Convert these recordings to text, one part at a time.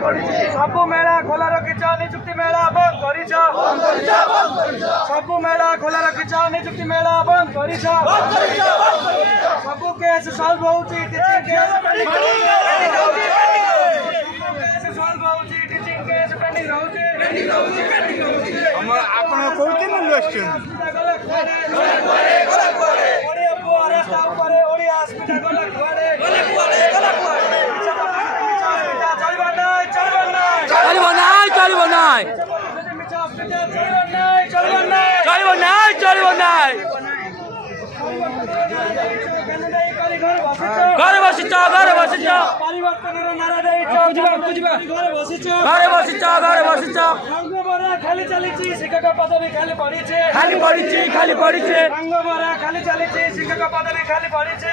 सबु मेला खोला रखिछ निजुक्ति मेला बंद गरिछ सबु मेला खोला रखिछ निजुक्ति मेला बंद गरिछ सबु केस सल्भ होउछि टीचिंग केस सल्भ होउछि टीचिंग केस पेंडिंग रहउछि हम आपण कोउते न क्वेश्चन ओडिया फॉरेस्ट ऊपर ओडिया हॉस्पिटल गला कुआडे घरे बसिच खाली चलीछि शिक्षक पदवी खाली पड़ीछे खाली पड़ीछे रंगमरा खाली चलीछि शिक्षक पदवी खाली पड़ीछे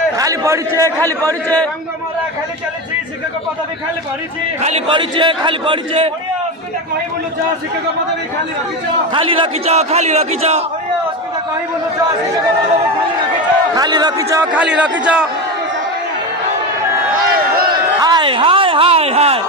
खाली रंगमरा खाली चलीछि शिक्षक पदवी खाली पड़ीछे ओडिया हॉस्पिटल कहि बोलुछ शिक्षक पदवी खाली रखिछ खाली रखिछ ओडिया हॉस्पिटल कहि बोलुछ शिक्षक पदवी खाली रखिछ हाय हाय हाय हाय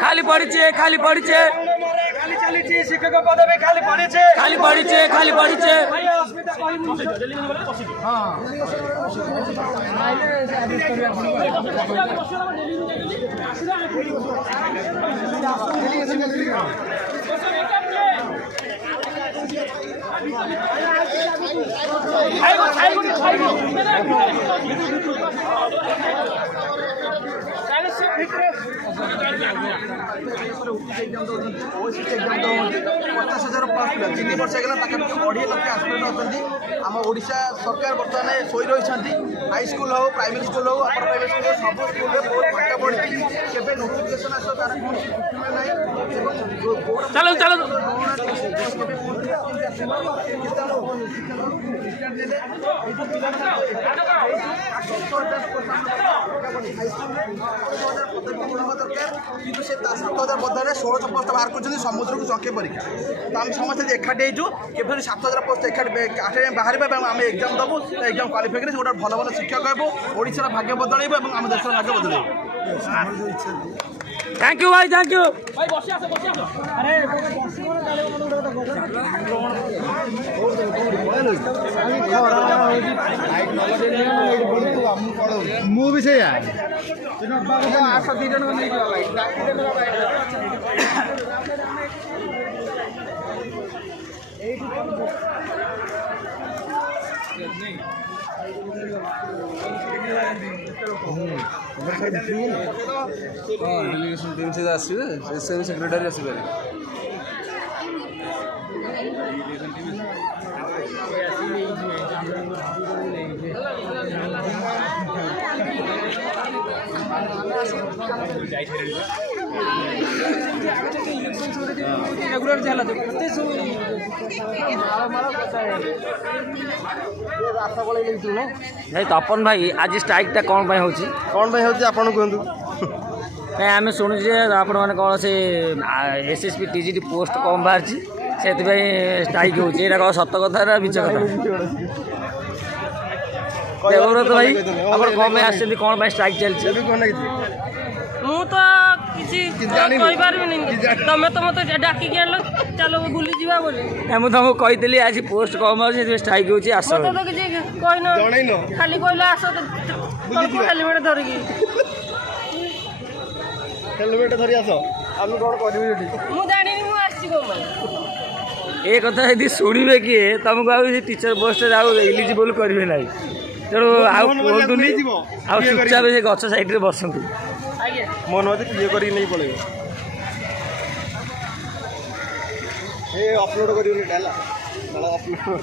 खाली पड़ीछे खाली चलीछि शिक्षक पदवी खाली पड़ीछे ओडिया हॉस्पिटल कहि बोलुछ आम ओडिशा सरकार बर्तमान शोई रही हाईस्कूल हो प्राइमरी स्कूल हो अपर प्राइवेट स्कूल सब स्कूल में बहुत घंटा पड़ी केवे नोटिफिकेशन आस तार कौन दरकार कि 7,000 बदले 1600 पोस्ट बाहर कर समुद्र को चंके परीक्षा तो आम समस्त एकाठी हो केवल 7,000 पोस्ट एकाठी बाहर आम एग्जाम देवु एग्जाम क्वालिफाई कर गोटे भल भल शिक्षक हेबू ओडिशार भाग्य बदलैब और आम देशर भाग्य बदलैब थैंक यू भाई थैंक यू मु भी से डेलीगेशन टीम से आसवे सेक्रेटरी आसवे तपन भाई आज स्ट्राइकटा कौन हो आपन कहतु नहीं आम शुणुचे आप कौन से एसएसपी टीजीटी पोस्ट कम बाहर से स्ट्राइक हो कौन सत कथा मिछ कथा देवव्रत भाई आप कौन आस कौन स्ट्राइक चलती मु तो किसी कहि पारबिनी तमे तो मत डाकी के चलो बुली जीवा बोली मु तुमको कही आज पोस्ट कम आ स्ट्राइक हो आस मत तो किसी कहनो खाली कहलो आस तो हेलमेट धरिकी हेलमेट धरी आस आम कौन करी मु जानी मु आसी को ए कथा यदि शुणे किए तुमको आ टीचर पोस्ट इलिजिबल करेंगे ना तेणु आउनी आउ चुपचाप से गछ साइड बसतु मन मत क्लियर कर नहीं पड़े अपलोड कर अपलोड